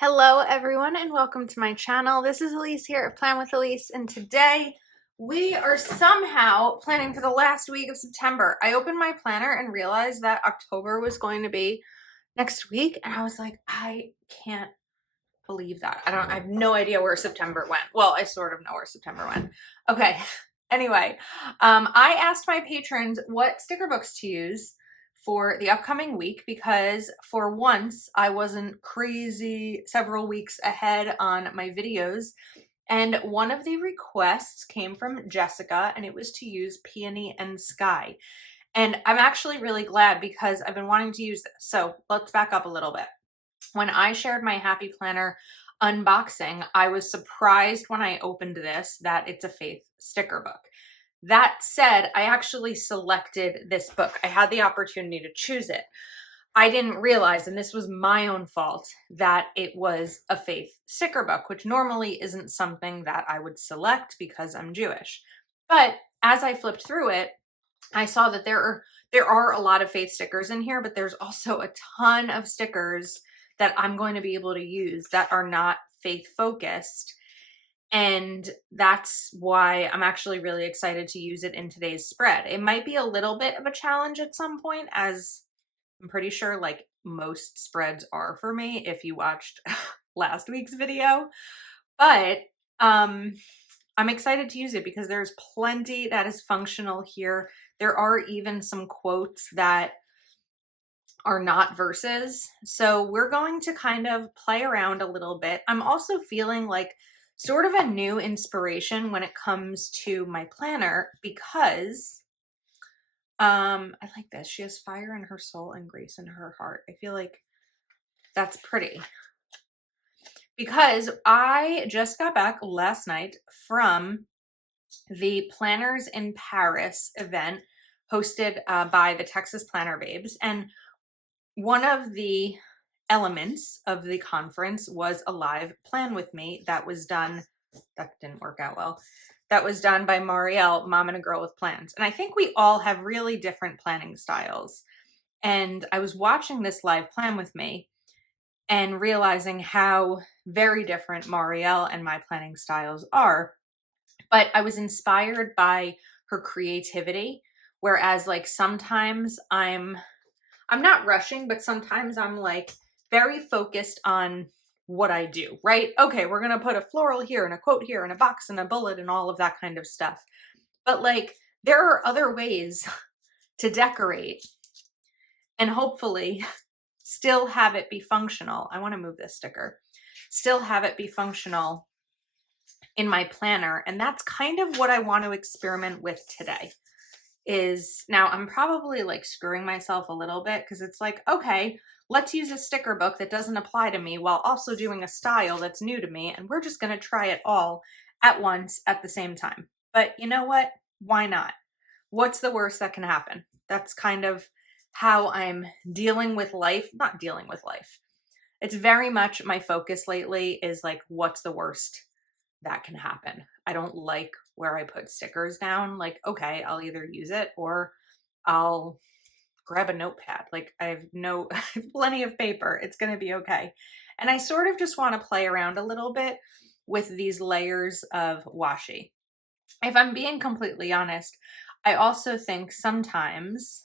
Hello everyone and welcome to my channel. This is Elise here at Plan with Elise, and today we are somehow planning for the last week of September. I opened my planner and realized that October was going to be next week, and I was like, I can't believe that. I have no idea where September went. Well, I sort of know where September went. Okay. Anyway, I asked my patrons what sticker books to use for the upcoming week because for once I wasn't crazy several weeks ahead on my videos. And one of the requests came from Jessica, and it was to use Peony and Sky. And I'm actually really glad because I've been wanting to use this. So let's back up a little bit. When I shared my Happy Planner unboxing, I was surprised when I opened this that it's a faith sticker book. That said, I actually selected this book. I had the opportunity to choose it. I didn't realize, and this was my own fault, that it was a faith sticker book, which normally isn't something that I would select because I'm Jewish. But as I flipped through it, I saw that there are a lot of faith stickers in here, but there's also a ton of stickers that I'm going to be able to use that are not faith focused. And that's why I'm actually really excited to use it in today's spread. It might be a little bit of a challenge at some point, as I'm pretty sure like most spreads are for me if you watched last week's video. But I'm excited to use it because there's plenty that is functional here. There are even some quotes that are not verses. So we're going to kind of play around a little bit. I'm also feeling like sort of a new inspiration when it comes to my planner because I like this. She has fire in her soul and grace in her heart. I feel like that's pretty. Because I just got back last night from the Planners in Paris event hosted by the Texas Planner Babes. And one of the elements of the conference was a live plan with me that was done, that didn't work out well, that was done by Marielle, Mom and a Girl with Plans. And I think we all have really different planning styles. And I was watching this live plan with me and realizing how very different Marielle and my planning styles are. But I was inspired by her creativity, whereas like sometimes I'm not rushing, but sometimes I'm like very focused on what I do, right? Okay, we're going to put a floral here and a quote here and a box and a bullet and all of that kind of stuff. But like there are other ways to decorate and hopefully still have it be functional. I want to move this sticker. Still have it be functional in my planner. And that's kind of what I want to experiment with today. Is now I'm probably like screwing myself a little bit because it's like, okay, let's use a sticker book that doesn't apply to me while also doing a style that's new to me. And we're just going to try it all at once at the same time. But you know what? Why not? What's the worst that can happen? That's kind of how I'm dealing with life. Not dealing with life. It's very much my focus lately is like, what's the worst that can happen? I don't like where I put stickers down. Like, okay, I'll either use it or I'll grab a notepad. Like I have plenty of paper. It's going to be okay. And I sort of just want to play around a little bit with these layers of washi. If I'm being completely honest, I also think sometimes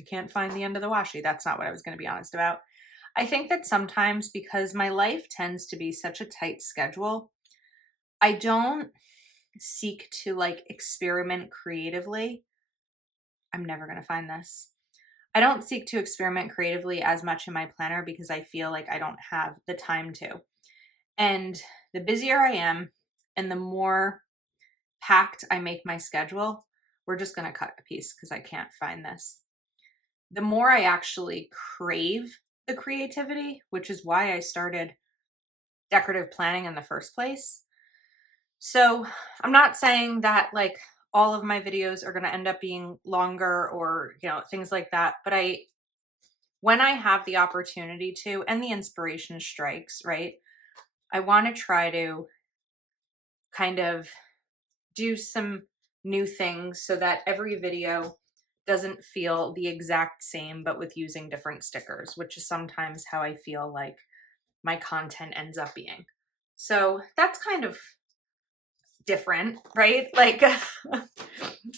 I can't find the end of the washi. That's not what I was going to be honest about. I think that sometimes because my life tends to be such a tight schedule, I don't seek to like experiment creatively. I'm never going to find this. I don't seek to experiment creatively as much in my planner because I feel like I don't have the time to. And the busier I am and the more packed I make my schedule, we're just going to cut a piece because I can't find this. The more I actually crave the creativity, which is why I started decorative planning in the first place. So I'm not saying that like all of my videos are going to end up being longer or, you know, things like that. But when I have the opportunity to, and the inspiration strikes, right, I want to try to kind of do some new things so that every video doesn't feel the exact same, but with using different stickers, which is sometimes how I feel like my content ends up being. So that's kind of different, right? Like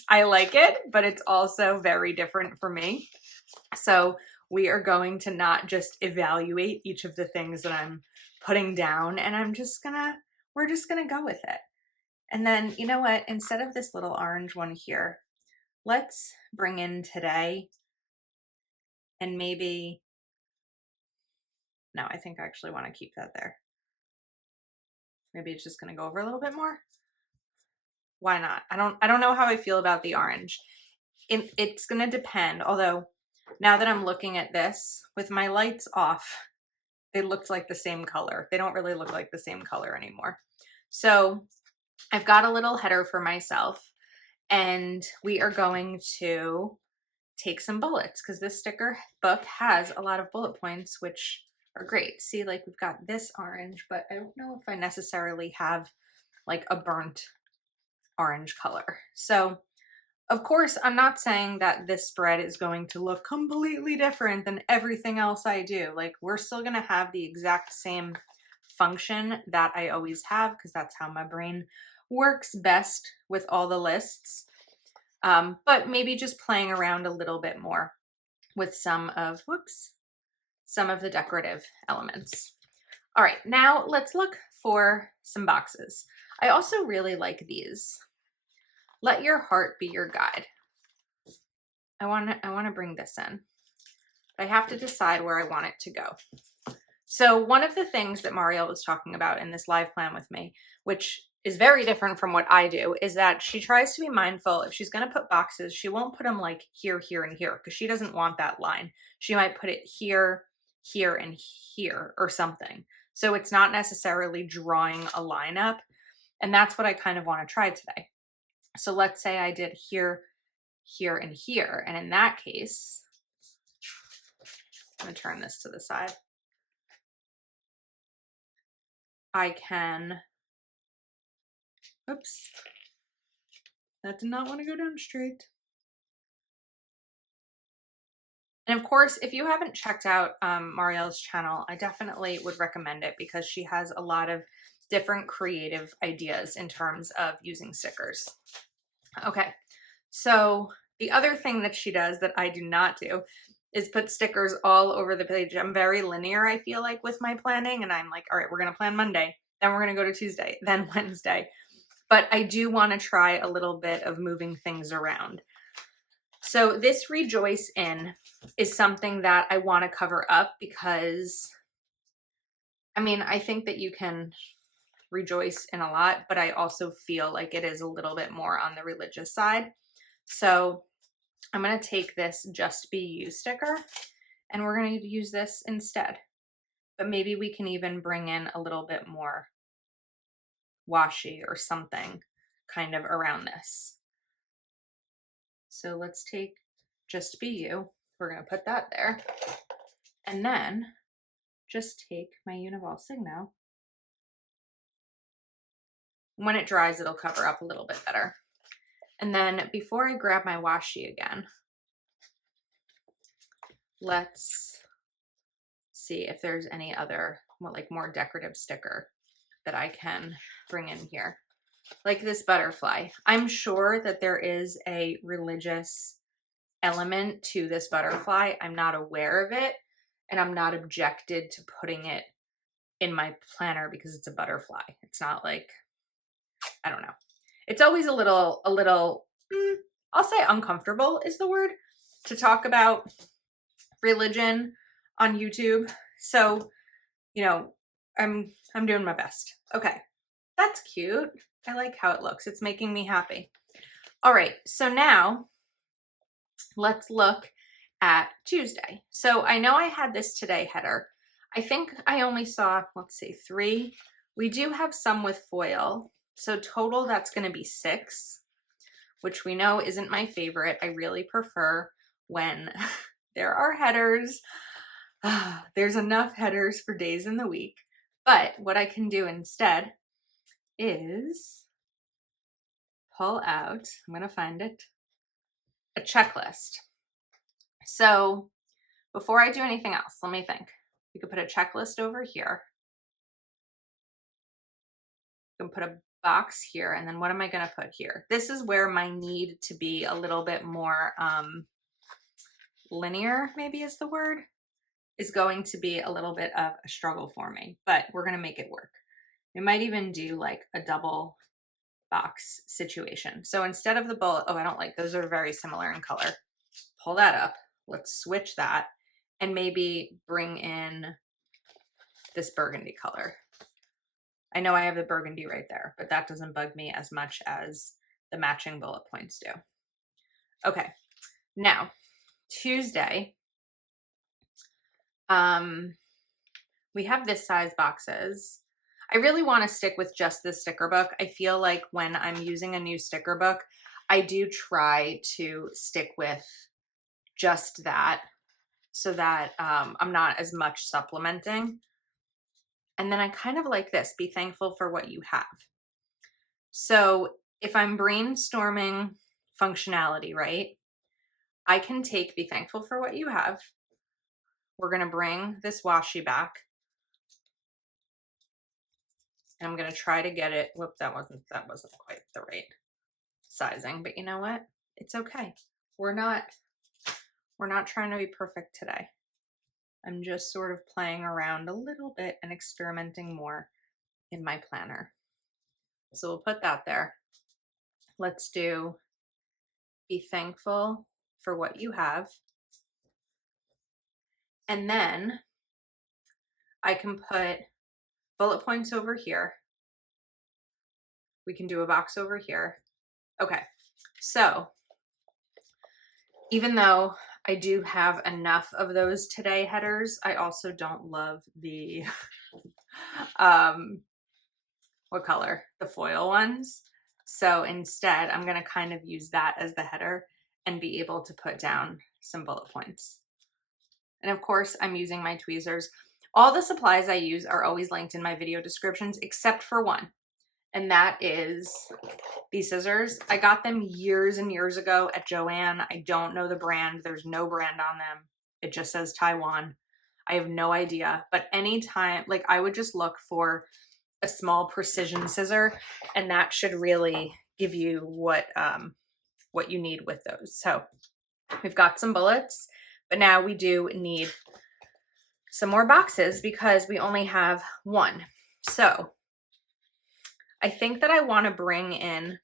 I like it, but it's also very different for me. So we are going to not just evaluate each of the things that I'm putting down, and we're just gonna go with it. And then, you know what, instead of this little orange one here, let's bring in today and maybe, no, I think I actually want to keep that there. Maybe it's just going to go over a little bit more. Why not? I don't know how I feel about the orange. It's going to depend. Although now that I'm looking at this with my lights off, they looked like the same color. They don't really look like the same color anymore. So I've got a little header for myself, and we are going to take some bullets because this sticker book has a lot of bullet points, which are great. See, like we've got this orange, but I don't know if I necessarily have like a burnt orange color. So of course, I'm not saying that this spread is going to look completely different than everything else I do. Like we're still going to have the exact same function that I always have because that's how my brain works best with all the lists. But maybe just playing around a little bit more with some of the decorative elements. All right, now let's look for some boxes. I also really like these. Let your heart be your guide. I want to bring this in. I have to decide where I want it to go. So one of the things that Marielle was talking about in this live plan with me, which is very different from what I do, is that she tries to be mindful. If she's going to put boxes, she won't put them like here, here, and here, because she doesn't want that line. She might put it here, here, and here, or something. So it's not necessarily drawing a line up. And that's what I kind of want to try today. So let's say I did here, here, and here. And in that case, I'm going to turn this to the side. I can, oops, that did not want to go down straight. And of course, if you haven't checked out Marielle's channel, I definitely would recommend it because she has a lot of different creative ideas in terms of using stickers. Okay, so the other thing that she does that I do not do is put stickers all over the page. I'm very linear, I feel like, with my planning, and I'm like, all right, we're gonna plan Monday, then we're gonna go to Tuesday, then Wednesday. But I do want to try a little bit of moving things around. So this rejoice in is something that I want to cover up because, I mean, I think that you can rejoice in a lot, but I also feel like it is a little bit more on the religious side. So I'm going to take this Just Be You sticker and we're going to use this instead. But maybe we can even bring in a little bit more washi or something kind of around this. So let's take Just Be You. We're going to put that there. And then just take my Unival Signo. When it dries, it'll cover up a little bit better. And then before I grab my washi again, let's see if there's any other more decorative sticker that I can bring in here. Like this butterfly. I'm sure that there is a religious element to this butterfly. I'm not aware of it, and I'm not objected to putting it in my planner because it's a butterfly. It's not like, I don't know. It's always a little, I'll say uncomfortable is the word, to talk about religion on YouTube. So, you know, I'm doing my best. Okay, that's cute. I like how it looks. It's making me happy. All right, so now let's look at Tuesday. So I know I had this today header. I think I only saw, let's see, 3. We do have some with foil. So total, that's going to be 6, which we know isn't my favorite. I really prefer when there are headers. There's enough headers for days in the week. But what I can do instead is pull out, I'm going to find it, a checklist. So before I do anything else, let me think. We could put a checklist over here. We can put a box here, and then what am I going to put here? This is where my need to be a little bit more linear, maybe is the word, is going to be a little bit of a struggle for me, but we're going to make it work. We might even do like a double box situation. So instead of the bullet, oh, I don't like, those are very similar in color. Pull that up. Let's switch that and maybe bring in this burgundy color. I know I have the burgundy right there, but that doesn't bug me as much as the matching bullet points do. Okay, now Tuesday, we have this size boxes. I really want to stick with just the sticker book. I feel like when I'm using a new sticker book, I do try to stick with just that so that I'm not as much supplementing. And then I kind of like this, be thankful for what you have. So if I'm brainstorming functionality, right, I can take be thankful for what you have. We're going to bring this washi back. And I'm going to try to get it. Whoop, that wasn't quite the right sizing, but you know what? It's okay. We're not trying to be perfect today. I'm just sort of playing around a little bit and experimenting more in my planner. So we'll put that there. Let's do be thankful for what you have. And then I can put bullet points over here. We can do a box over here. Okay, so even though I do have enough of those today headers, I also don't love the, what color? The foil ones. So instead, I'm gonna kind of use that as the header and be able to put down some bullet points. And of course, I'm using my tweezers. All the supplies I use are always linked in my video descriptions, except for one. And that is these scissors. I got them years and years ago at Joann. I don't know the brand. There's no brand on them. It just says Taiwan. I have no idea. But anytime, like I would just look for a small precision scissor, and that should really give you what you need with those. So we've got some bullets, but now we do need some more boxes because we only have one. So I think that I want to bring in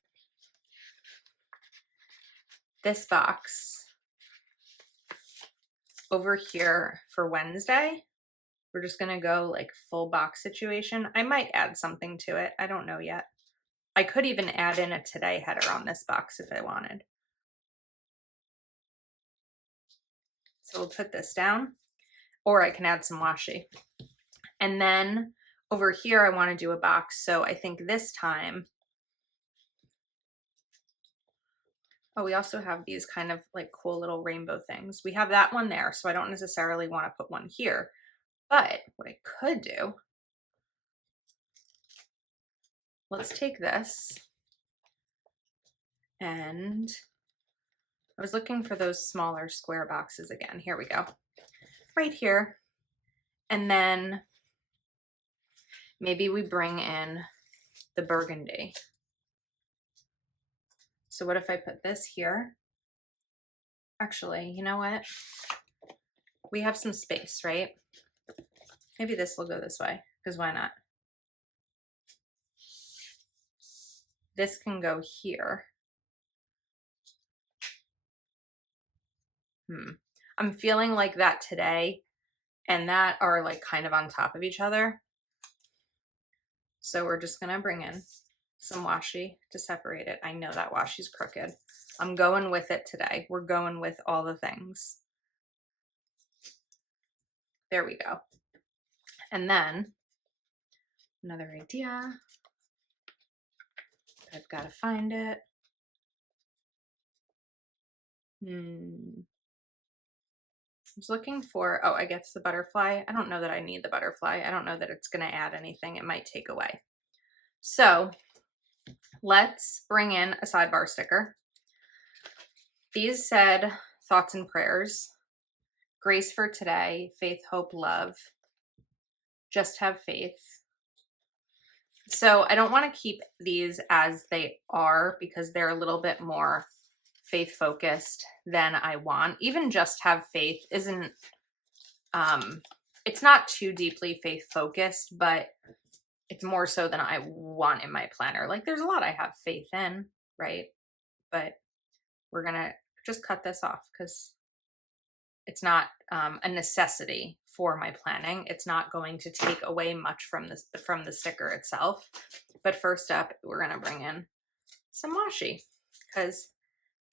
this box over here for Wednesday. We're just going to go like full box situation. I might add something to it. I don't know yet. I could even add in a today header on this box if I wanted. So we'll put this down, or I can add some washi. And then over here, I want to do a box. So I think this time, oh, we also have these kind of like cool little rainbow things. We have that one there, so I don't necessarily want to put one here. But what I could do, let's take this, and I was looking for those smaller square boxes again. Here we go. Right here. And then maybe we bring in the burgundy. So what if I put this here? Actually, you know what? We have some space, right? Maybe this will go this way, because why not? This can go here. I'm feeling like that today and that are like kind of on top of each other. So we're just gonna bring in some washi to separate it. I know that washi's crooked. I'm going with it today. We're going with all the things. There we go. And then another idea. I've got to find it. I was looking for, oh, I guess the butterfly. I don't know that I need the butterfly. I don't know that it's going to add anything. It might take away. So let's bring in a sidebar sticker. These said thoughts and prayers. Grace for Today, Faith, Hope, Love, Just Have Faith. So I don't want to keep these as they are because they're a little bit more faith focused than I want. Even Just Have Faith isn't, it's not too deeply faith focused, but it's more so than I want in my planner. Like there's a lot I have faith in, right? But we're going to just cut this off because it's not a necessity for my planning. It's not going to take away much from the sticker itself. But first up, we're going to bring in some washi because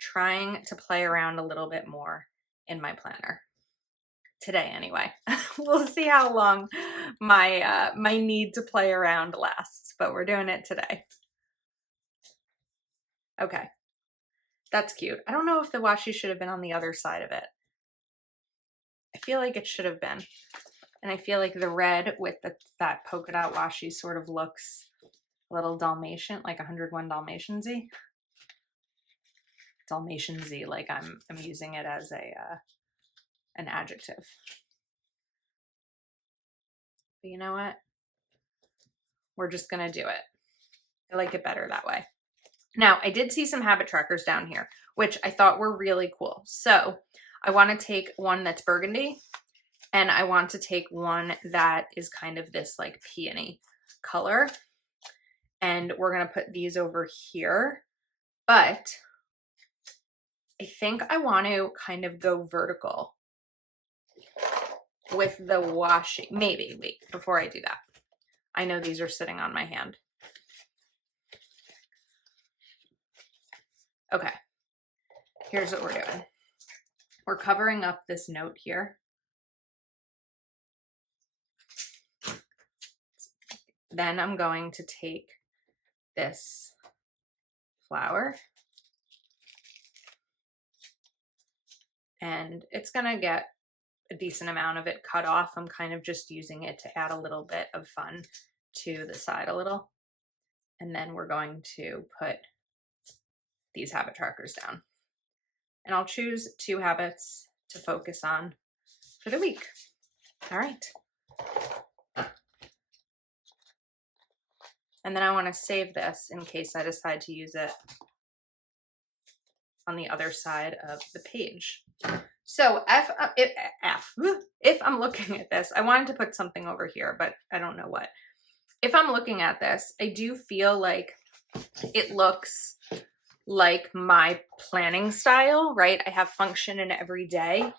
trying to play around a little bit more in my planner today anyway. We'll see how long my my need to play around lasts, but we're doing it today. Okay, that's cute. I don't know if the washi should have been on the other side of it. I feel like it should have been. And I feel like the red with that polka dot washi sort of looks a little Dalmatian, like 101 Dalmatian-y. Dalmatian-y, like I'm using it as an adjective. But you know what? We're just gonna do it. I like it better that way. Now, I did see some habit trackers down here, which I thought were really cool. So I want to take one that's burgundy, and I want to take one that is kind of this like peony color. And we're going to put these over here. But I think I want to kind of go vertical with the washi. Maybe, wait, before I do that. I know these are sitting on my hand. Okay, here's what we're doing. We're covering up this note here. Then I'm going to take this flower and it's going to get a decent amount of it cut off. I'm kind of just using it to add a little bit of fun to the side a little. And then we're going to put these habit trackers down. And I'll choose 2 habits to focus on for the week. All right. And then I want to save this in case I decide to use it on the other side of the page. So if I'm looking at this, I wanted to put something over here, but I don't know what. If I'm looking at this, I do feel like it looks like my planning style, right? I have function in every day,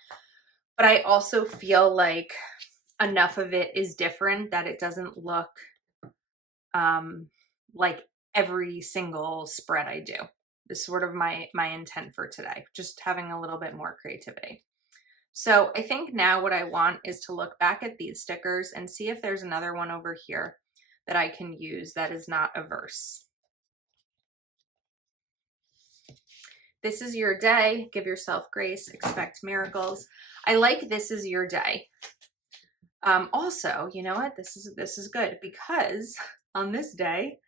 but I also feel like enough of it is different that it doesn't look like every single spread I do. This is sort of my intent for today, just having a little bit more creativity. So I think now what I want is to look back at these stickers and see if there's another one over here that I can use that is not a verse. This is your day. Give yourself grace. Expect miracles. I like this is your day. Also, you know what? This is good because on this day,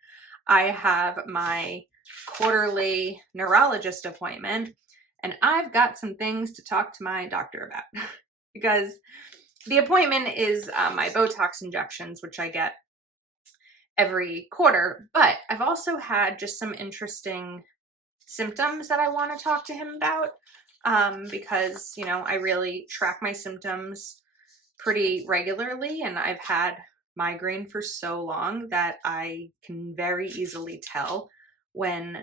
I have my quarterly neurologist appointment and I've got some things to talk to my doctor about because the appointment is my Botox injections, which I get every quarter, but I've also had just some interesting symptoms that I want to talk to him about because, you know, I really track my symptoms pretty regularly and I've had migraine for so long that I can very easily tell when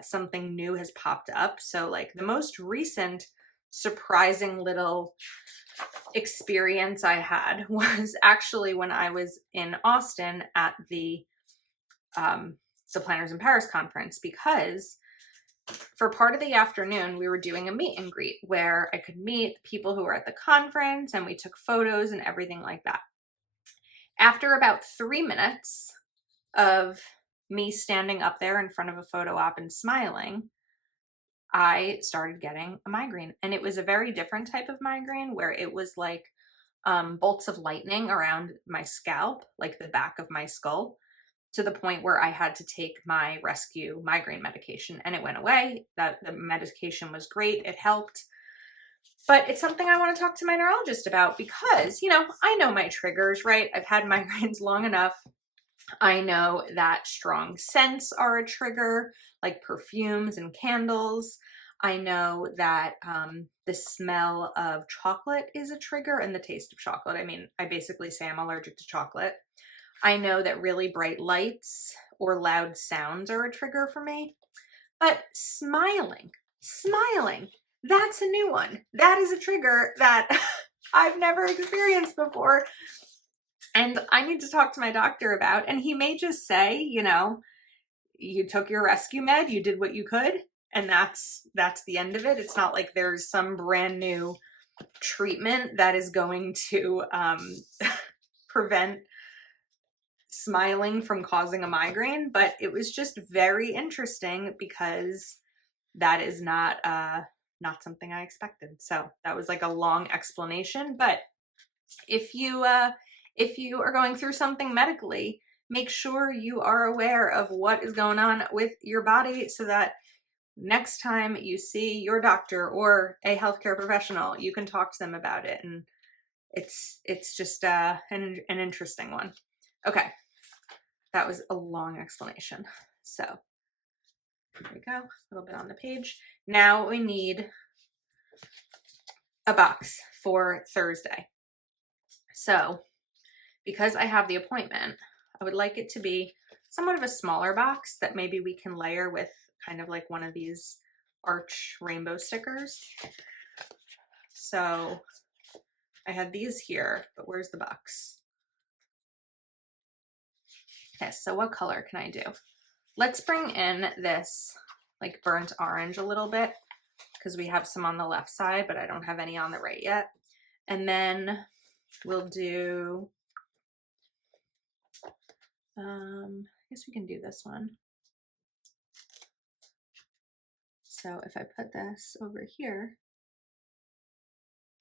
something new has popped up. So like the most recent surprising little experience I had was actually when I was in Austin at the Planners in Paris conference, because for part of the afternoon, we were doing a meet and greet where I could meet people who were at the conference and we took photos and everything like that. After about 3 minutes of me standing up there in front of a photo op and smiling, I started getting a migraine. And it was a very different type of migraine where it was like bolts of lightning around my scalp, like the back of my skull, to the point where I had to take my rescue migraine medication and it went away. That the medication was great. It helped. But it's something I want to talk to my neurologist about because, you know, I know my triggers, right? I've had migraines long enough. I know that strong scents are a trigger, like perfumes and candles. I know that the smell of chocolate is a trigger and the taste of chocolate. I mean, I basically say I'm allergic to chocolate. I know that really bright lights or loud sounds are a trigger for me. But smiling, that's a new one. That is a trigger that I've never experienced before. And I need to talk to my doctor about, and he may just say, you know, you took your rescue med, you did what you could, and that's the end of it. It's not like there's some brand new treatment that is going to prevent smiling from causing a migraine, but it was just very interesting because that is not something I expected. So that was like a long explanation, but if you are going through something medically, make sure you are aware of what is going on with your body so that next time you see your doctor or a healthcare professional, you can talk to them about it. And it's just an interesting one. Okay, that was a long explanation. So there we go, a little bit on the page. Now we need a box for Thursday. So because I have the appointment, I would like it to be somewhat of a smaller box that maybe we can layer with kind of like one of these arch rainbow stickers. So I had these here, but where's the box? Okay, so what color can I do? Let's bring in this like burnt orange a little bit because we have some on the left side, but I don't have any on the right yet. And then we'll do, I guess we can do this one. So if I put this over here,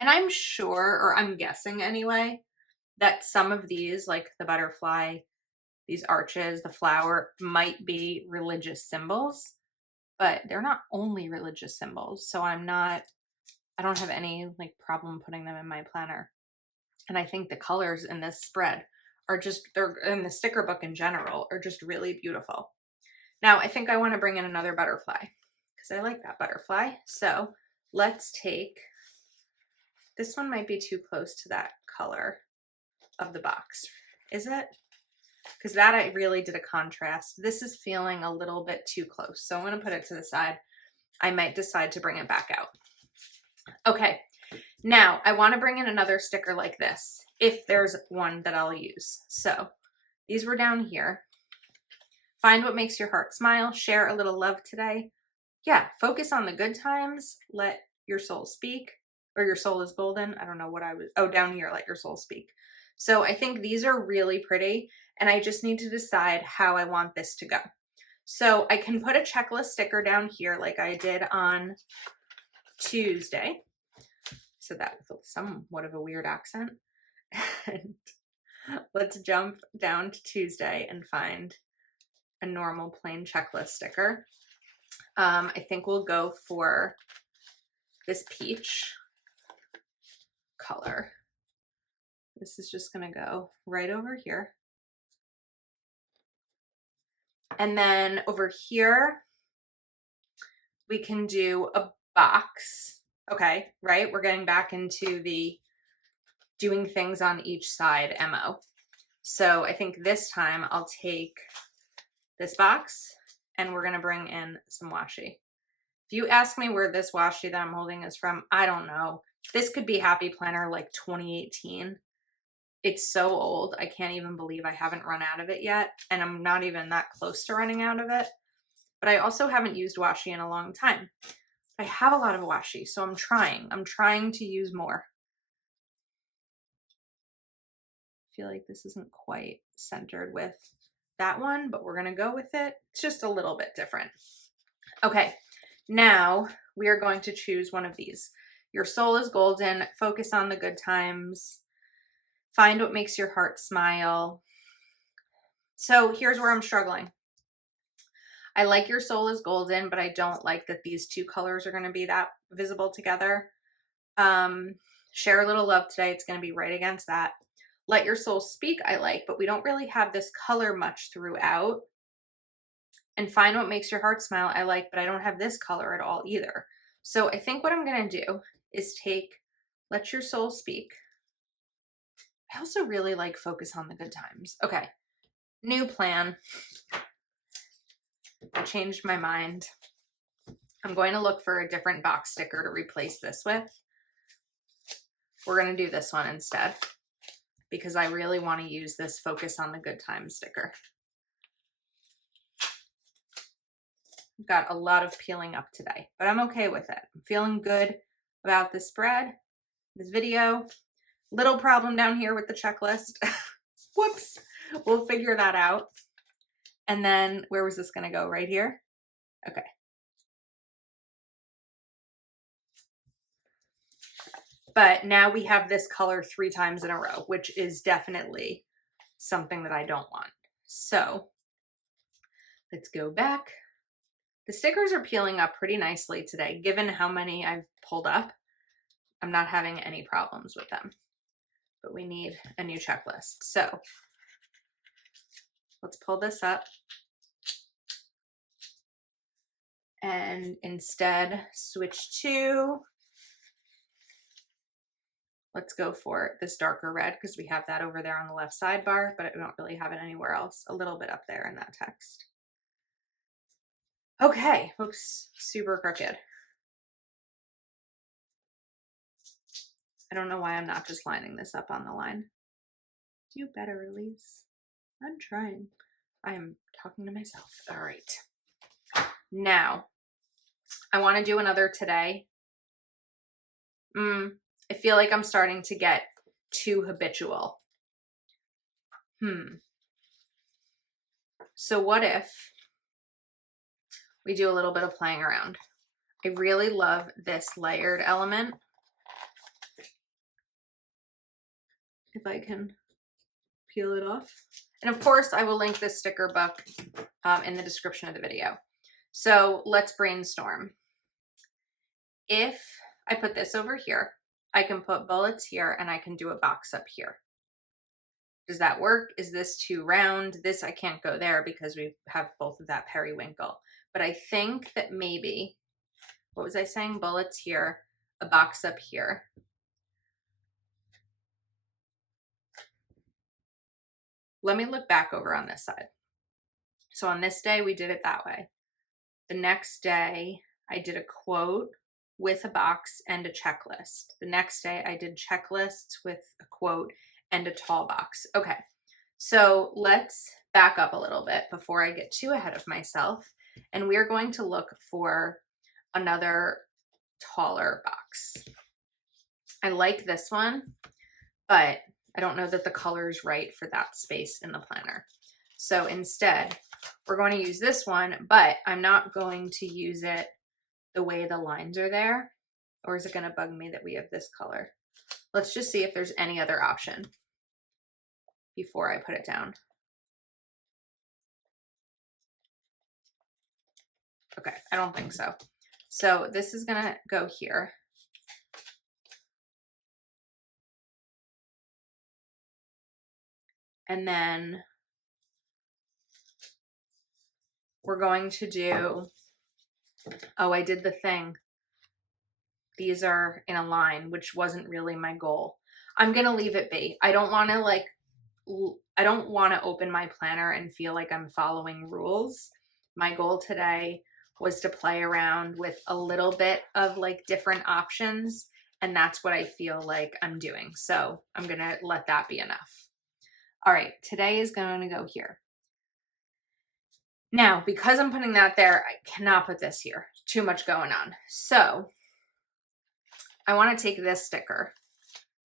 and I'm sure, or I'm guessing anyway, that some of these, like the butterfly, these arches, the flower, might be religious symbols, but they're not only religious symbols. So I don't have any like problem putting them in my planner. And I think the colors in this spread are just, they're in the sticker book in general, are just really beautiful. Now I think I want to bring in another butterfly because I like that butterfly. So let's take, this one might be too close to that color of the box. Is it? Because that I really did a contrast. This is feeling a little bit too close. So I'm going to put it to the side. I might decide to bring it back out. Okay. Now I want to bring in another sticker like this, if there's one that I'll use. So these were down here. Find what makes your heart smile. Share a little love today. Yeah. Focus on the good times. Let your soul speak, or your soul is golden. I don't know what I was, oh, down here, let your soul speak. So I think these are really pretty, and I just need to decide how I want this to go. So I can put a checklist sticker down here like I did on Tuesday. So that with somewhat of a weird accent. And let's jump down to Tuesday and find a normal plain checklist sticker. I think we'll go for this peach color. This is just gonna go right over here. And then over here, we can do a box. Okay, right? We're getting back into the doing things on each side MO. So I think this time I'll take this box and we're gonna bring in some washi. If you ask me where this washi that I'm holding is from, I don't know. This could be Happy Planner like 2018. It's so old, I can't even believe I haven't run out of it yet, and I'm not even that close to running out of it. But I also haven't used washi in a long time. I have a lot of washi, so I'm trying to use more. I feel like this isn't quite centered with that one, but we're gonna go with it. It's just a little bit different. Okay, now we are going to choose one of these. Your soul is golden, focus on the good times, find what makes your heart smile. So here's where I'm struggling. I like your soul is golden, but I don't like that these two colors are going to be that visible together. Share a little love today. It's going to be right against that. Let your soul speak, I like, but we don't really have this color much throughout. And find what makes your heart smile, I like, but I don't have this color at all either. So I think what I'm going to do is take Let Your Soul Speak. I also really like Focus on the Good Times. Okay, new plan. I changed my mind. I'm going to look for a different box sticker to replace this with. We're going to do this one instead because I really want to use this Focus on the Good Times sticker. I've got a lot of peeling up today, but I'm okay with it. I'm feeling good about this spread, this video. Little problem down here with the checklist. Whoops. We'll figure that out. And then where was this going to go? Right here? Okay. But now we have this color 3 times in a row, which is definitely something that I don't want. So let's go back. The stickers are peeling up pretty nicely today. Given how many I've pulled up, I'm not having any problems with them. But we need a new checklist. So let's pull this up. And instead switch to, let's go for this darker red because we have that over there on the left sidebar, but we don't really have it anywhere else. A little bit up there in that text. Okay, oops, super crooked. I don't know why I'm not just lining this up on the line. Do better, Elise. I'm trying. I'm talking to myself. All right. Now, I want to do another today. I feel like I'm starting to get too habitual. So what if we do a little bit of playing around? I really love this layered element. If I can peel it off. And of course, I will link this sticker book in the description of the video. So let's brainstorm. If I put this over here, I can put bullets here and I can do a box up here. Does that work? Is this too round? This, I can't go there because we have both of that periwinkle. But I think that maybe, what was I saying? Bullets here, a box up here. Let me look back over on this side. So on this day, we did it that way. The next day, I did a quote with a box and a checklist. The next day, I did checklists with a quote and a tall box. Okay, so let's back up a little bit before I get too ahead of myself. And we're going to look for another taller box. I like this one, but I don't know that the color is right for that space in the planner. So instead, we're going to use this one, but I'm not going to use it the way the lines are there. Or is it going to bug me that we have this color? Let's just see if there's any other option before I put it down. Okay, I don't think so. So this is going to go here. And then we're going to do, oh, I did the thing. These are in a line, which wasn't really my goal. I'm going to leave it be. I don't want to open my planner and feel like I'm following rules. My goal today was to play around with a little bit of like different options. And that's what I feel like I'm doing. So I'm going to let that be enough. All right, today is going to go here. Now, because I'm putting that there, I cannot put this here. Too much going on. So I want to take this sticker,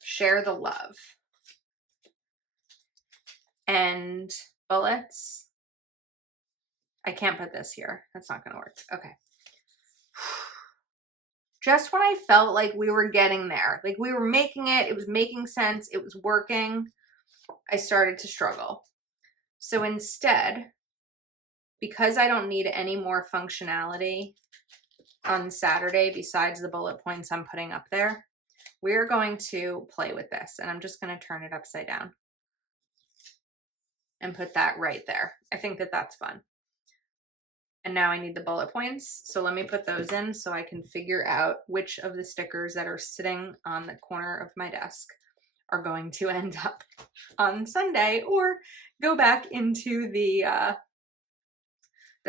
Share the Love, and bullets. I can't put this here. That's not going to work. Okay. Just when I felt like we were getting there, like we were making it, it was making sense, it was working, I started to struggle. So instead, because I don't need any more functionality on Saturday besides the bullet points I'm putting up there, we're going to play with this, and I'm just going to turn it upside down and put that right there. I think that that's fun. And now I need the bullet points. So let me put those in so I can figure out which of the stickers that are sitting on the corner of my desk are going to end up on Sunday or go back into the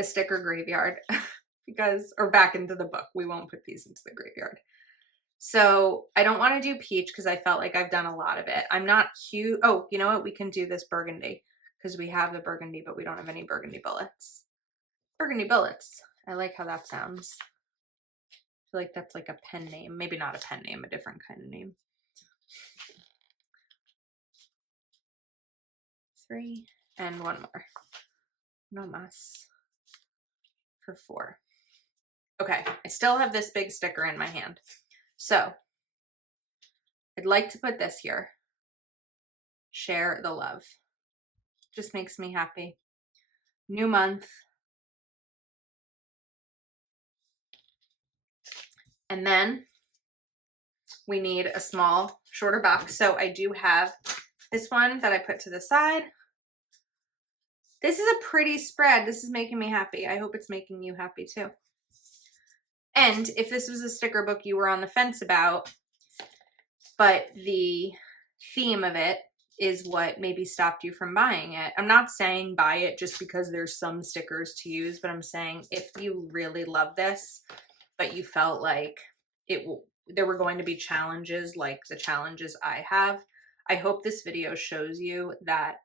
sticker graveyard because, or back into the book. We won't put these into the graveyard. So I don't want to do peach because I felt like I've done a lot of it. I'm not cute. Oh, you know what? We can do this burgundy because we have the burgundy, but we don't have any burgundy bullets. Burgundy bullets. I like how that sounds. I feel like that's like a pen name. Maybe not a pen name, a different kind of name. 3 and one more. No mas. For 4. Okay, I still have this big sticker in my hand. So I'd like to put this here. Share the love. Just makes me happy. New month. And then we need a small, shorter box. So I do have this one that I put to the side. This is a pretty spread. This is making me happy. I hope it's making you happy too. And if this was a sticker book you were on the fence about, but the theme of it is what maybe stopped you from buying it. I'm not saying buy it just because there's some stickers to use, but I'm saying if you really love this, but you felt like there were going to be challenges like the challenges I have, I hope this video shows you that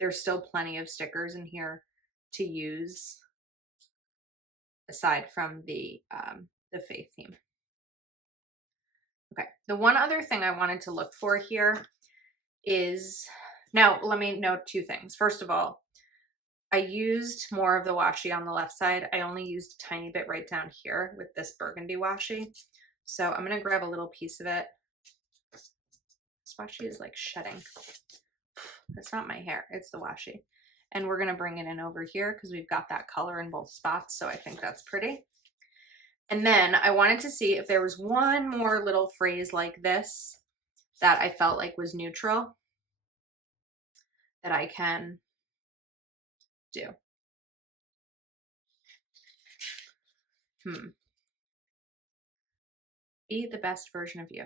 there's still plenty of stickers in here to use aside from the faith theme. Okay, the one other thing I wanted to look for here is, now let me note 2 things. First of all, I used more of the washi on the left side. I only used a tiny bit right down here with this burgundy washi. So I'm gonna grab a little piece of it. This washi is like shedding. That's not my hair, it's the washi. And we're gonna bring it in over here because we've got that color in both spots, so I think that's pretty. And then I wanted to see if there was one more little phrase like this that I felt like was neutral that I can do. Be the best version of you.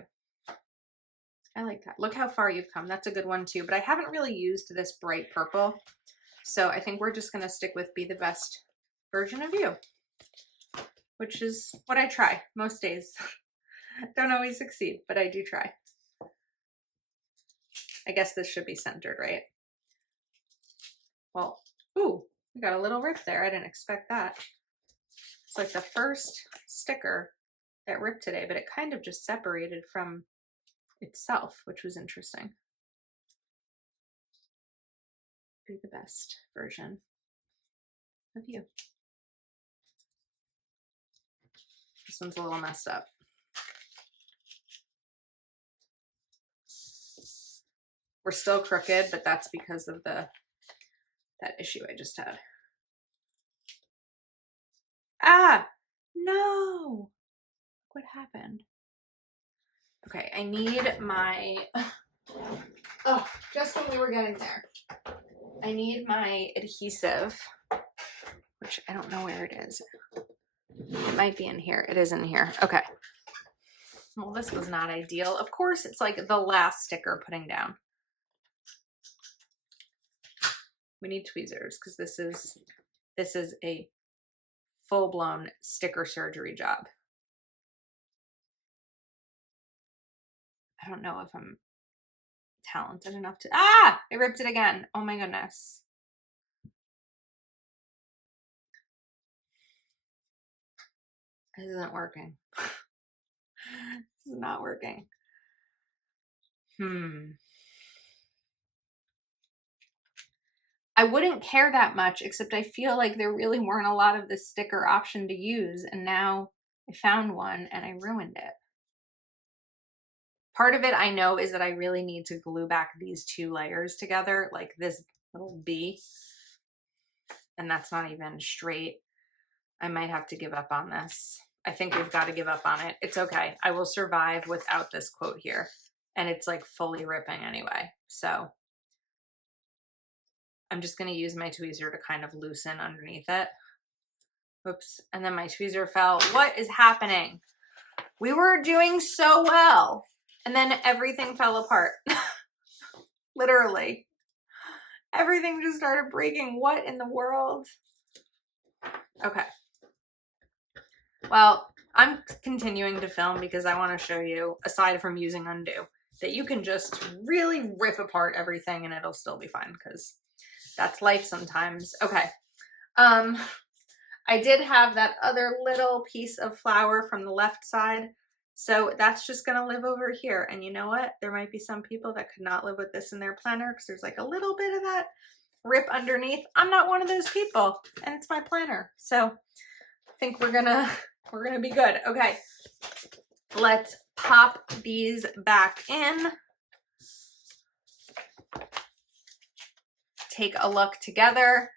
I like that. Look how far you've come. That's a good one too, but I haven't really used this bright purple. So I think we're just gonna stick with be the best version of you, which is what I try most days. Don't always succeed, but I do try. I guess this should be centered, right? Well, ooh, we got a little rip there. I didn't expect that. It's like the first sticker that ripped today, but it kind of just separated from itself, which was interesting. Be the best version of you. This one's a little messed up. We're still crooked, but that's because of that issue I just had. Ah, no. What happened? Okay, I need my, oh, just when we were getting there. I need my adhesive, which I don't know where it is. It might be in here. It is in here. Okay. Well, this was not ideal. Of course, it's like the last sticker putting down. We need tweezers because this is a full-blown sticker surgery job. I don't know if I'm talented enough to, I ripped it again. Oh my goodness. This isn't working. This is not working. I wouldn't care that much, except I feel like there really weren't a lot of this sticker option to use, and now I found one and I ruined it. Part of it I know is that I really need to glue back these 2 layers together, like this little B, and that's not even straight. I might have to give up on this. I think we've got to give up on it. It's okay. I will survive without this quote here. And it's like fully ripping anyway. So I'm just going to use my tweezer to kind of loosen underneath it. Oops. And then my tweezer fell. What is happening? We were doing so well. And then everything fell apart. Literally. Everything just started breaking. What in the world? Okay. Well, I'm continuing to film because I want to show you, aside from using undo, that you can just really rip apart everything and it'll still be fine, because that's life sometimes. Okay. I did have that other little piece of flour from the left side, so that's just going to live over here. And you know what? There might be some people that could not live with this in their planner because there's like a little bit of that rip underneath. I'm not one of those people, and it's my planner. So I think we're gonna be good. Okay, let's pop these back in. Take a look together.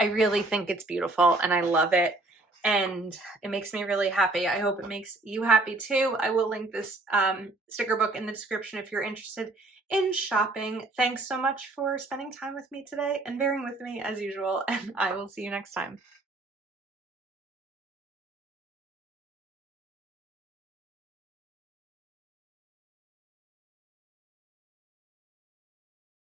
I really think it's beautiful and I love it. And it makes me really happy. I hope it makes you happy too. I will link this sticker book in the description if you're interested in shopping. Thanks so much for spending time with me today and bearing with me as usual. And I will see you next time.